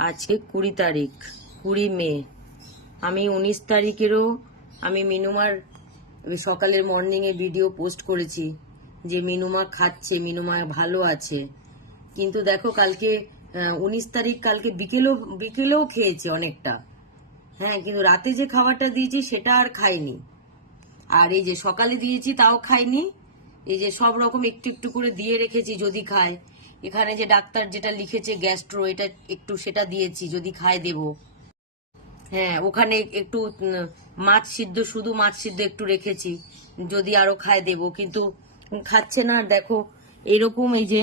আজকে 20 তারিখ, 20 মে। আমি 19 তারিখেরও আমি মিনুমার সকালের মর্নিংয়ে ভিডিও পোস্ট করেছি যে মিনুমা খাচ্ছে, মিনুমা ভালো আছে। কিন্তু দেখো কালকে 19 তারিখ, কালকে বিকেলেও খেয়েছে অনেকটা। হ্যাঁ, কিন্তু রাতে যে খাবারটা দিয়েছি সেটা আর খাইনি। আর এই যে সকালে দিয়েছি তাও খাইনি। এই যে সব রকম একটু একটু করে দিয়ে রেখেছি যদি খায়। এখানে যে ডাক্তার যেটা লিখেছে গ্যাস্ট্রো, এটা একটু সেটা দিয়েছি, যদি খায় দেব। হ্যাঁ, ওখানে একটু মাছ সিদ্ধ, শুধু মাছ সিদ্ধ একটু রেখেছি, যদি আরো খায় দেব। কিন্তু খাচ্ছে না। আর দেখো এরকম, এই যে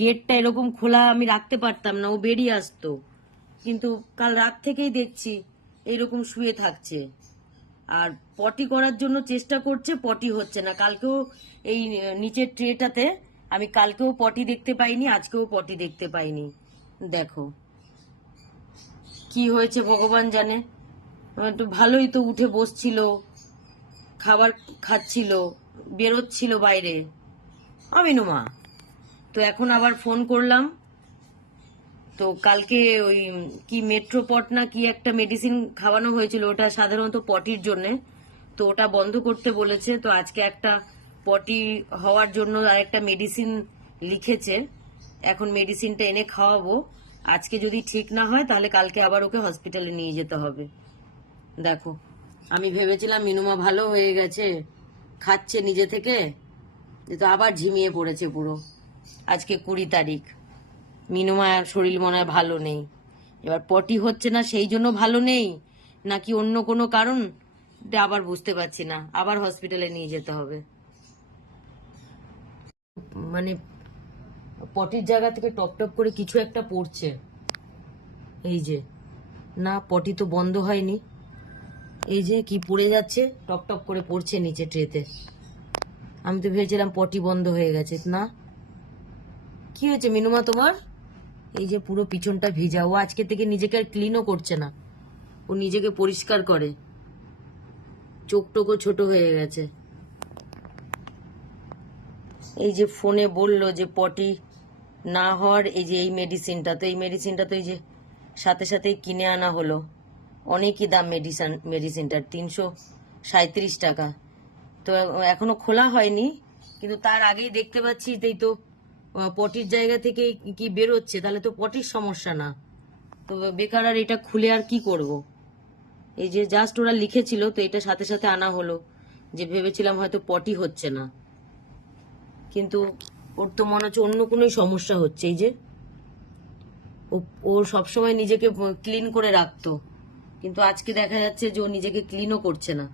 গেটটা এরকম খোলা আমি রাখতে পারতাম না, ও বেরিয়ে আসতো। কিন্তু কাল রাত থেকেই দেখছি এইরকম শুয়ে থাকছে। আর পটি করার জন্য চেষ্টা করছে, পটি হচ্ছে না। কালকেও এই নিচের ট্রেটাতে আমি কালকেও পটি দেখতে পাইনি, আজকেও পটি দেখতে পাইনি। দেখো কি হয়েছে ভগবান জানে। একটু ভালোই তো উঠে বসছিল, খাবার খাচ্ছিল, বেরোচ্ছিল বাইরে। মিনুমা তো এখন আবার ফোন করলাম, তো কালকে ওই কি মেট্রোপট না কি একটা মেডিসিন খাওয়ানো হয়েছিল, ওটা সাধারণত পটির জন্য, তো ওটা বন্ধ করতে বলেছে। তো আজকে একটা পটি হওয়ার জন্য আর একটা মেডিসিন লিখেছে, এখন মেডিসিনটা এনে খাওয়াবো। আজকে যদি ঠিক না হয় তাহলে কালকে আবার ওকে হসপিটালে নিয়ে যেতে হবে। দেখো আমি ভেবেছিলাম মিনুমা ভালো হয়ে গেছে, খাচ্ছে নিজে থেকে, তো আবার ঝিমিয়ে পড়েছে পুরো। আজকে 20 তারিখ, মিনুমার শরীর মনে হয় ভালো নেই। এবার পটি হচ্ছে না সেই জন্য ভালো নেই, নাকি অন্য কোনো কারণ আবার বুঝতে পারছি না। আবার হসপিটালে নিয়ে যেতে হবে। মানে পটির জায়গা থেকে টপ টপ করে কিছু একটা পড়ছে। এই যে, না পটি তো বন্ধ হয়নি। এই যে কি পড়ে যাচ্ছে, টপ টপ করে পড়ছে নিচে ট্রেতে। আমি তো ভেবেছিলাম পটি বন্ধ হয়ে গেছে। না, কি হয়েছে মিনুমা তোমার? এই যে পুরো পিছনটা ভিজা। ও আজকে থেকে নিজেকে আর ক্লিনও করছে না, ও নিজেকে পরিষ্কার করে। চোখ টোকও ছোট হয়ে গেছে। এই যে ফোনে বললো যে পটি না হওয়ার এই যে এই মেডিসিনটা, তো এই মেডিসিনটা তো এই যে সাথে সাথেই কিনে আনা হলো। অনেকই দাম মেডিসিনটার, 337 টাকা। তো এখনো খোলা হয়নি, কিন্তু তার আগেই দেখতে পাচ্ছি তাই তো পটির জায়গা থেকে কি বেরোচ্ছে, তাহলে তো পটির সমস্যা না। তো বেকার আর এটা খুলে আর কি করব। এই যে জাস্ট ওরা লিখেছিল, তো এটা সাথে সাথে আনা হলো, যে ভেবেছিলাম হয়তো পটি হচ্ছে না, কিন্তু ওর তো মনে হচ্ছে অন্য কোনো সমস্যা হচ্ছে। এই যে ও সবসময় নিজেকে ক্লিন করে রাখতো, কিন্তু আজকে দেখা যাচ্ছে যে ও নিজেকে ক্লিনও করছে না।